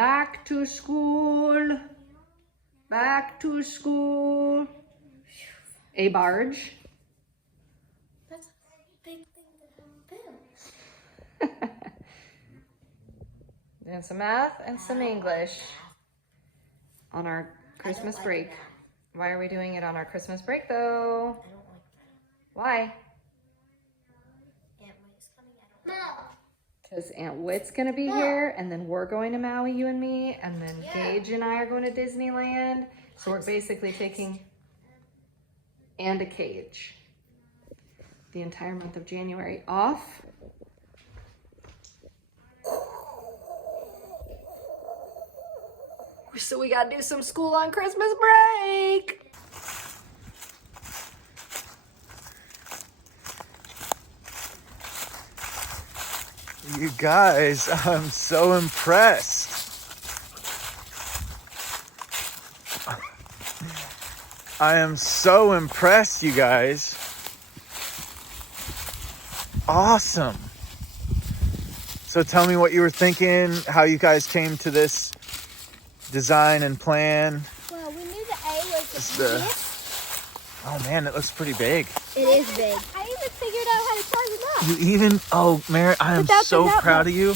Back to school. Back to school. A barge. That's a big thing to do. And some math and some English on our Christmas break. Why are we doing it on our Christmas break though? I don't like that. Why? Aunt Whit's coming. I don't like that. Because Aunt Whit's gonna be here, and then we're going to Maui, you and me, and then Gage and I are going to Disneyland. So we're basically taking, and a cage, the entire month of January off. So we gotta do some school on Christmas break. You guys, I'm so impressed. I am so impressed, you guys. Awesome. So tell me what you were thinking, how you guys came to this design and plan. Well, we knew the A was the easiest. Oh man, it looks pretty big. It is big. I even figured out how to charge it up. You even, oh Mary, I am so proud of you.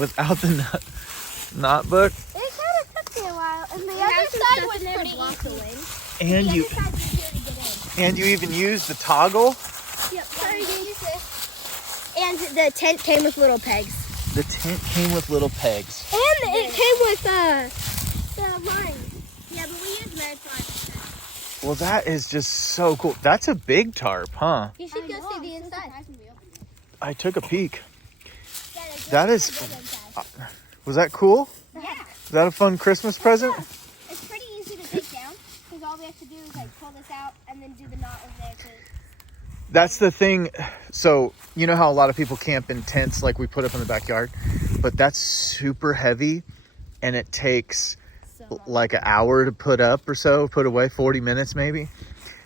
Without the notebook. It kind of took me a while, and the other side was pretty easy. And you even used the toggle. Yep. Sorry, use this. And the tent came with little pegs. The tent came with little pegs. And it came with the line. Yeah, but we used med tarp. Well, that is just so cool. That's a big tarp, huh? You should go see the inside. I took a peek. That is, was that cool? Yeah. Was that a fun Christmas present? Yeah. It's pretty easy to take down because all we have to do is like pull this out and then do the knot over there. That's the thing. So, you know how a lot of people camp in tents like we put up in the backyard? But that's super heavy and it takes like an hour to put up or so, put away, 40 minutes maybe.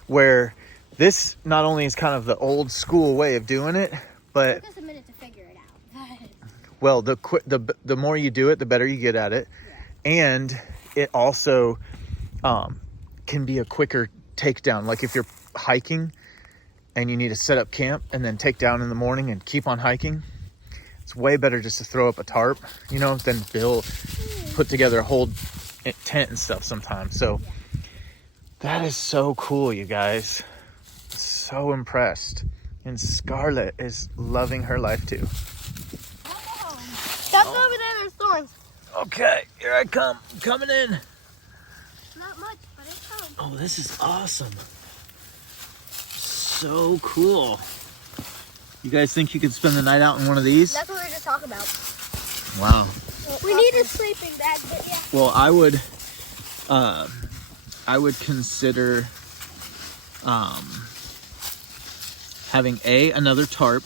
Where this not only is kind of the old school way of doing it, but it took us a minute to figure it out. well, the more you do it, the better you get at it. Yeah. And it also can be a quicker takedown. Like if you're hiking and you need to set up camp and then take down in the morning and keep on hiking, it's way better just to throw up a tarp, you know, than put together a whole tent and stuff sometimes. So that is so cool, you guys. So impressed. And Scarlett is loving her life too. Stop over there, there's thorns. Okay, here I come. I'm coming in. Not much, but it's coming. Oh, this is awesome. So cool. You guys think you could spend the night out in one of these? That's what we were just talking about. Wow. We need a sleeping bag, but yeah. Well, I would consider having another tarp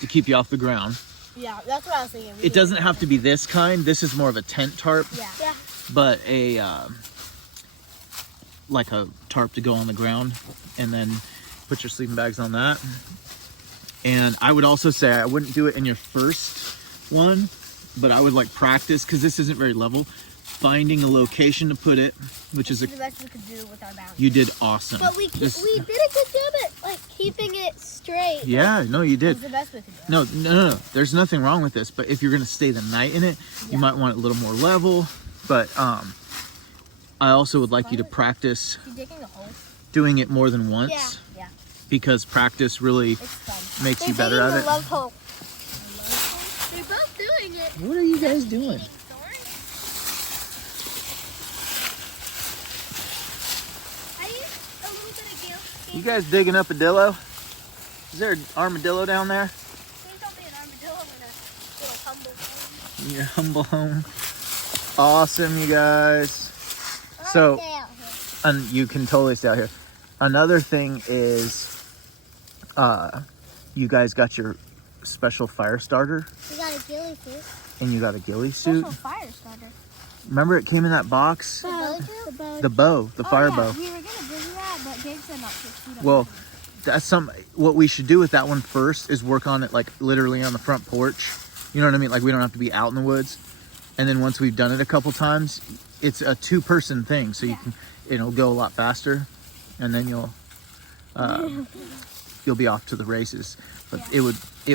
to keep you off the ground. Yeah, that's what I was thinking. It doesn't have to be this kind. This is more of a tent tarp. Yeah. But like a tarp to go on the ground, and then put your sleeping bags on that. And I would also say I wouldn't do it in your first one, but I would like practice, because this isn't very level, finding a location to put it, which is the best we could do with our balance. You did awesome. But we did a good job at like keeping it straight. Yeah, no, you did. It was the best we could do. No. There's nothing wrong with this, but if you're gonna stay the night in it, you might want it a little more level. But I also would like you to practice digging a hole? Doing it more than once. Yeah. Because practice really makes you better at it. Love hole. They're both doing it. What are you guys doing? You guys digging up a dillo? Is there an armadillo down there? Please don't be an armadillo in a little humble home. In your humble home. Awesome, you guys. So, and you can totally stay out here. Another thing is, you guys got your special fire starter. We got a ghillie suit. And you got a ghillie suit. Special fire starter. Remember it came in that box? The bow, the fire bow. We were gonna bring that, but Gabe said not to. Well, that's what we should do with that one first is work on it like literally on the front porch. You know what I mean? Like we don't have to be out in the woods. And then once we've done it a couple times, it's a 2-person thing. So it'll go a lot faster, and then you'll be off to the races. But it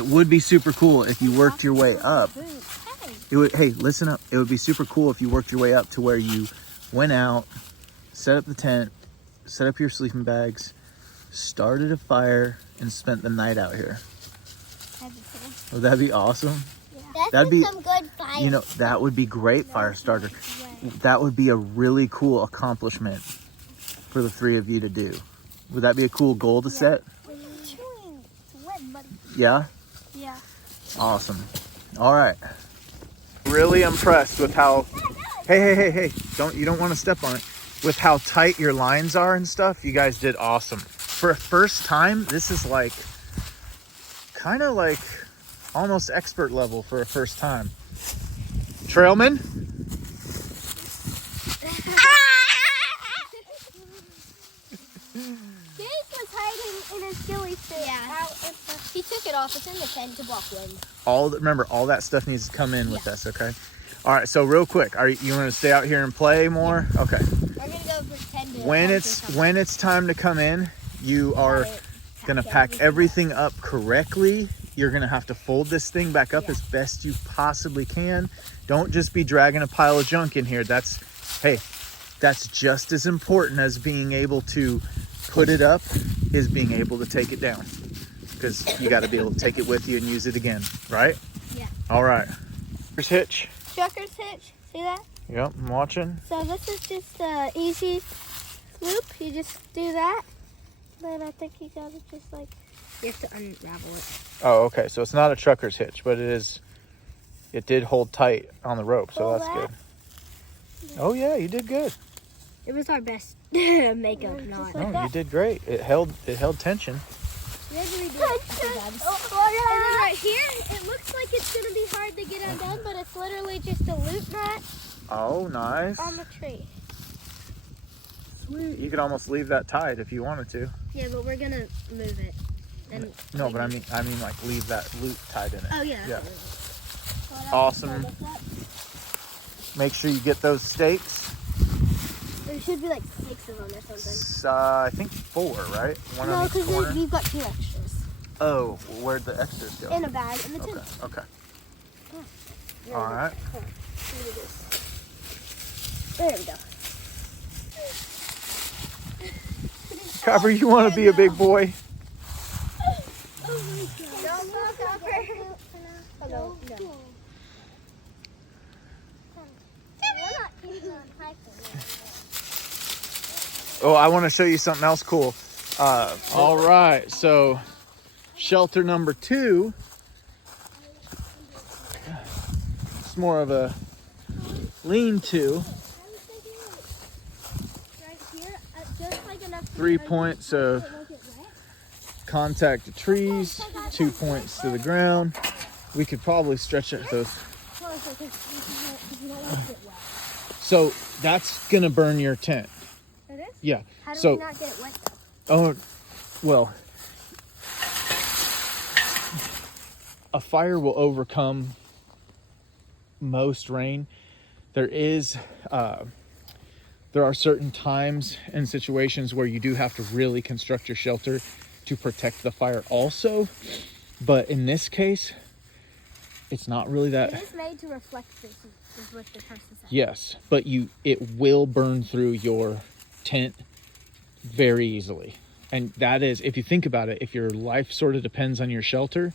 would be super cool if you worked your way up. Hey, listen up. It would be super cool if you worked your way up to where you went out, set up the tent, set up your sleeping bags, started a fire, and spent the night out here. Would that be awesome? Yeah. That'd be some good fire. You know, that would be great, fire starter. That would be a really cool accomplishment for the 3 of you to do. Would that be a cool goal to set? Yeah? Yeah. Awesome. All right. Really impressed with how, hey, you don't want to step on it. With how tight your lines are and stuff. You guys did awesome. For a first time, this is like, kind of like almost expert level for a first time. Trailman? Jake was hiding in his ghillie suit. Yeah. He took it off. It's in the tent to block wind. Remember, all that stuff needs to come in with us, okay? All right, so real quick, you want to stay out here and play more? Yeah. Okay. We're gonna go pretend to. When it's time to come in, you are gonna pack everything up correctly. You're gonna have to fold this thing back up as best you possibly can. Don't just be dragging a pile of junk in here. That's just as important as being able to put it up is being able to take it down. Because you got to be able to take it with you and use it again, right? Yeah. All right. Here's hitch. Trucker's hitch. See that? Yep, I'm watching. So this is just an easy loop. You just do that. Then I think you gotta just like. You have to unravel it. Oh, okay. So it's not a trucker's hitch, but it did hold tight on the rope, so that's good. Oh yeah, you did good. It was our best makeup knot. No, you did great. It held tension. And then right here, it looks like it's gonna be hard to get undone, but it's literally just a loop knot. Oh, nice. On the tree. Sweet. You could almost leave that tied if you wanted to. Yeah, but we're gonna move it. And no, but I mean like leave that loop tied in it. Oh yeah. Yeah. Awesome. Make sure you get those stakes. There should be like 6 of them or something. I think 4, right? One on each corner. No, because we've got 2 extras. Oh, where'd the extras go? In a bag in the tent. Okay. All right. There we go. Copper, you want to be a big boy? No. Oh, I want to show you something else cool. All right, so shelter number 2. It's more of a lean-to. 3 points of contact to trees, 2 points to the ground. We could probably stretch it those. So that's gonna burn your tent. It is? Yeah. How do so, we not get it wet though? Oh, well, a fire will overcome most rain. There are certain times and situations where you do have to really construct your shelter to protect the fire also. But in this case, it's not really that. It is made to reflect this, is what the person said. Yes, but it will burn through your tent very easily. And that is, if you think about it, if your life sort of depends on your shelter,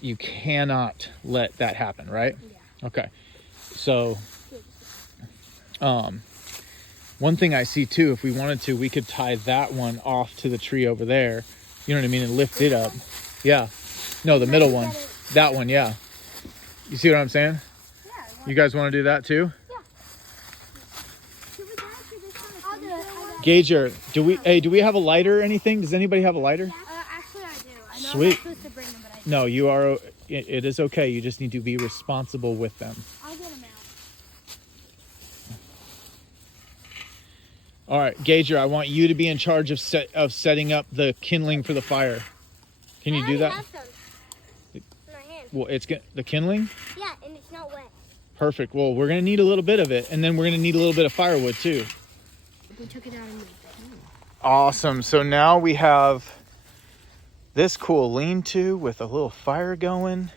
you cannot let that happen, right? Yeah. Okay. So, one thing I see too, if we wanted to, we could tie that one off to the tree over there. You know what I mean? And lift it up. Yeah. No, the middle one. That one, yeah. You see what I'm saying? Yeah. You guys want to do that too? Yeah. I'll do it. Gager, do we have a lighter or anything? Does anybody have a lighter? Actually, I do. I know Sweet. I'm not supposed to bring them, but I do. No, you are. It is okay. You just need to be responsible with them. I'll get them out. All right, Gager, I want you to be in charge of setting up the kindling for the fire. Can you do that? I have some in my hand. Well, the kindling? Yeah, and it's not wet. Perfect. Well, we're going to need a little bit of it, and then we're going to need a little bit of firewood too. We took it out and moved it. Awesome. So now we have this cool lean-to with a little fire going.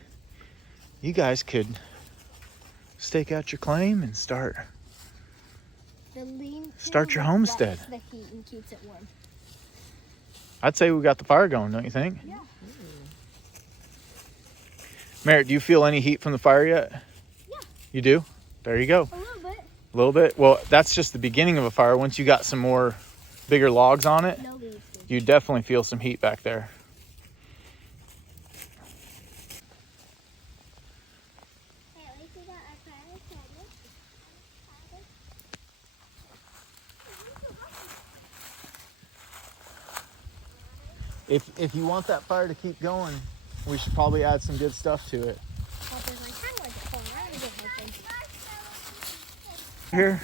You guys could stake out your claim and start your homestead. The heat and keeps it warm. I'd say we got the fire going, don't you think? Yeah. Merritt, do you feel any heat from the fire yet? Yeah. You do? There you go. A little bit. A little bit. Well, that's just the beginning of a fire. Once you got some more bigger logs on it, No leaves. you definitely feel some heat back there. If you want that fire to keep going, we should probably add some good stuff to it. Here.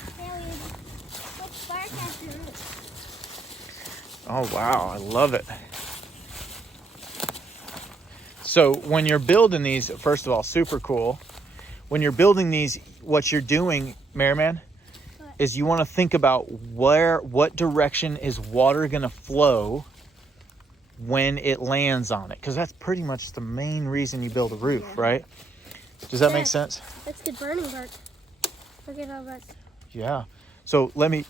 Oh wow, I love it. So when you're building these, first of all, super cool. When you're building these, what you're doing, Merriman, is you want to think about what direction is water going to flow when it lands on it, because that's pretty much the main reason you build a roof, right? Does that make sense? That's good burning bark. Look at all that. Yeah. So let me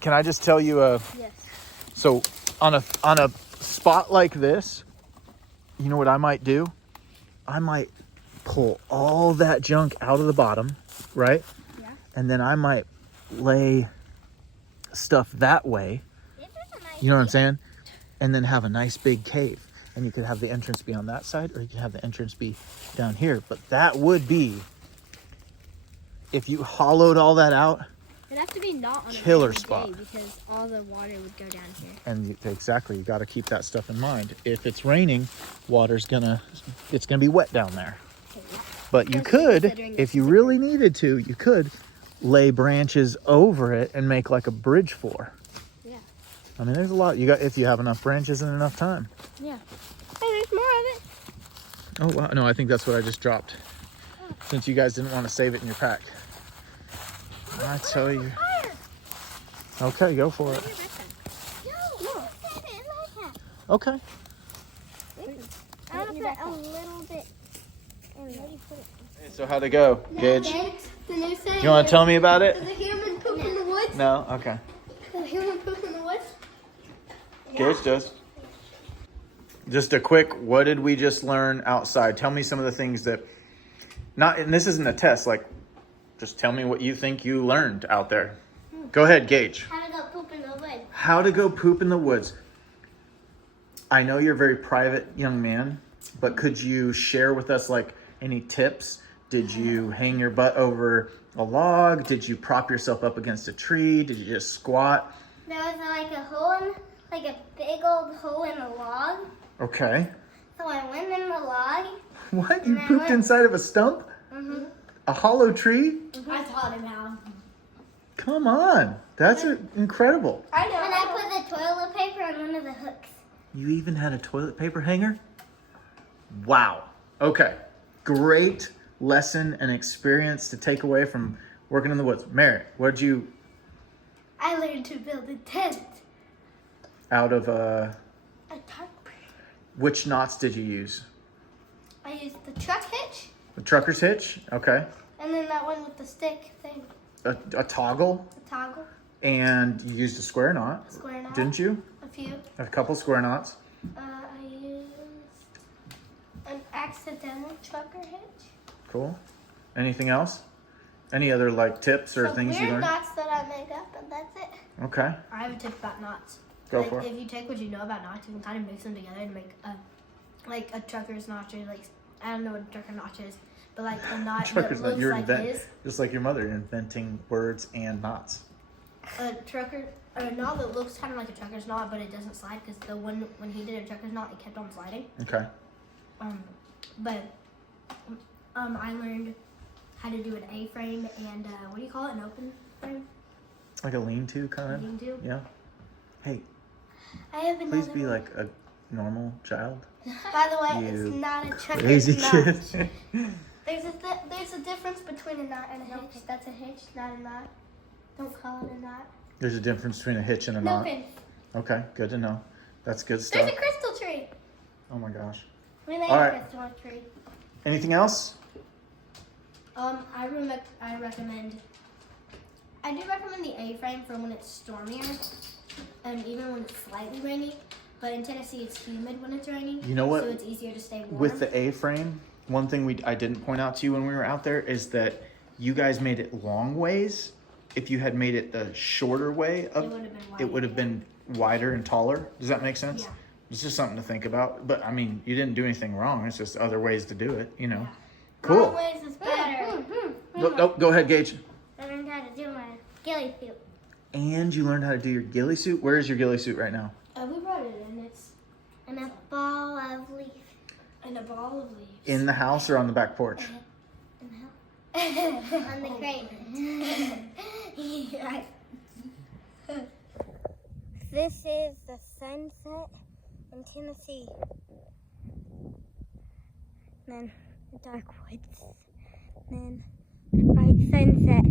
can I just tell you Yes. so on a spot like this, you know what I might do? I might pull all that junk out of the bottom, right? Yeah. And then I might lay stuff that way. You know what I'm saying? And then have a nice big cave. And you could have the entrance be on that side, or you could have the entrance be down here. But that would be, if you hollowed all that out, It'd have to be not on killer a rainy spot. day because all the water would go down here. and exactly, you got to keep that stuff in mind. If it's raining, it's gonna be wet down there. But you could, if you really needed to, you could lay branches over it and make like a bridge floor. Yeah. I mean, there's a lot you got if you have enough branches and enough time. Yeah. Hey, there's more of it. Oh wow, no, I think that's what I just dropped. Since you guys didn't want to save it in your pack. I tell you. Okay, go for it. Okay. I want to put a little bit. So how'd it go, Gage? The new saying. Do you want to tell me about it? Does a human poop in the woods? No? Okay. Does a human poop in the woods? Gage does. Just a quick, what did we just learn outside? Tell me some of the things that, and this isn't a test, like, just tell me what you think you learned out there. Go ahead, Gage. How to go poop in the woods. How to go poop in the woods. I know you're a very private young man, but could you share with us, like, any tips? Did you hang your butt over a log? Did you prop yourself up against a tree? Did you just squat? There was like a hole like a big old hole in the log. Okay. So I went in the log. What? You pooped inside of a stump? Mm-hmm. A hollow tree? I taught him how. Come on. That's incredible. I know. And I put the toilet paper on one of the hooks. You even had a toilet paper hanger? Wow. Okay. Great lesson and experience to take away from working in the woods. Merritt, I learned to build a tent. out of, A tarp. which knots did you use? I used the truck hitch. The trucker's hitch? Okay. And then that one with the stick thing. A toggle? The toggle. And you used a square knot, Square knot. didn't you? A few. A couple square knots. I used an accidental trucker hitch. Cool. Anything else? Any other like tips or Some things you weird learned? knots that I make up, and that's it. Okay. I have a tip about knots. Go like, for it. If you take what you know about knots, you can kind of mix them together and make a trucker's notch, or like, I don't know what a trucker notch is, but like a knot Trucker's that knot. You're looks like this. just like your mother, you're inventing words and knots. A knot that looks kind of like a trucker's knot, but it doesn't slide because when he did a trucker's knot, it kept on sliding. Okay. I learned how to do an A-frame and what do you call it? An open frame? Like a lean-to kind of? Lean-to? Yeah. Hey, I have another please be one. like a normal child. By the way, You it's not a Crazy trucker's knot. kid. There's a difference between a knot and a hitch. That's a hitch, not a knot. Don't call it a knot. There's a difference between a hitch and a No knot. pin. Okay, good to know. That's good stuff. There's a crystal tree. Oh my gosh. We made All a right. crystal tree. Anything else? I recommend. I do recommend the A-frame for when it's stormier, and even when it's slightly rainy. But in Tennessee, it's humid when it's raining. You know what? So it's easier to stay warm. With the A-frame, one thing I didn't point out to you when we were out there is that you guys made it long ways. If you had made it the shorter way, it would have been wider and taller. Does that make sense? Yeah. It's just something to think about. But I mean, you didn't do anything wrong. It's just other ways to do it, you know. Yeah. Cool. Always is better. Go ahead, Gage. I learned how to do my ghillie suit. And you learned how to do your ghillie suit. Where is your ghillie suit right now? We brought it in. It's And a ball of leaf. in a ball of leaves. In the house or on the back porch? On the crate. This is the sunset in Tennessee. Then the dark woods. Then the bright sunset.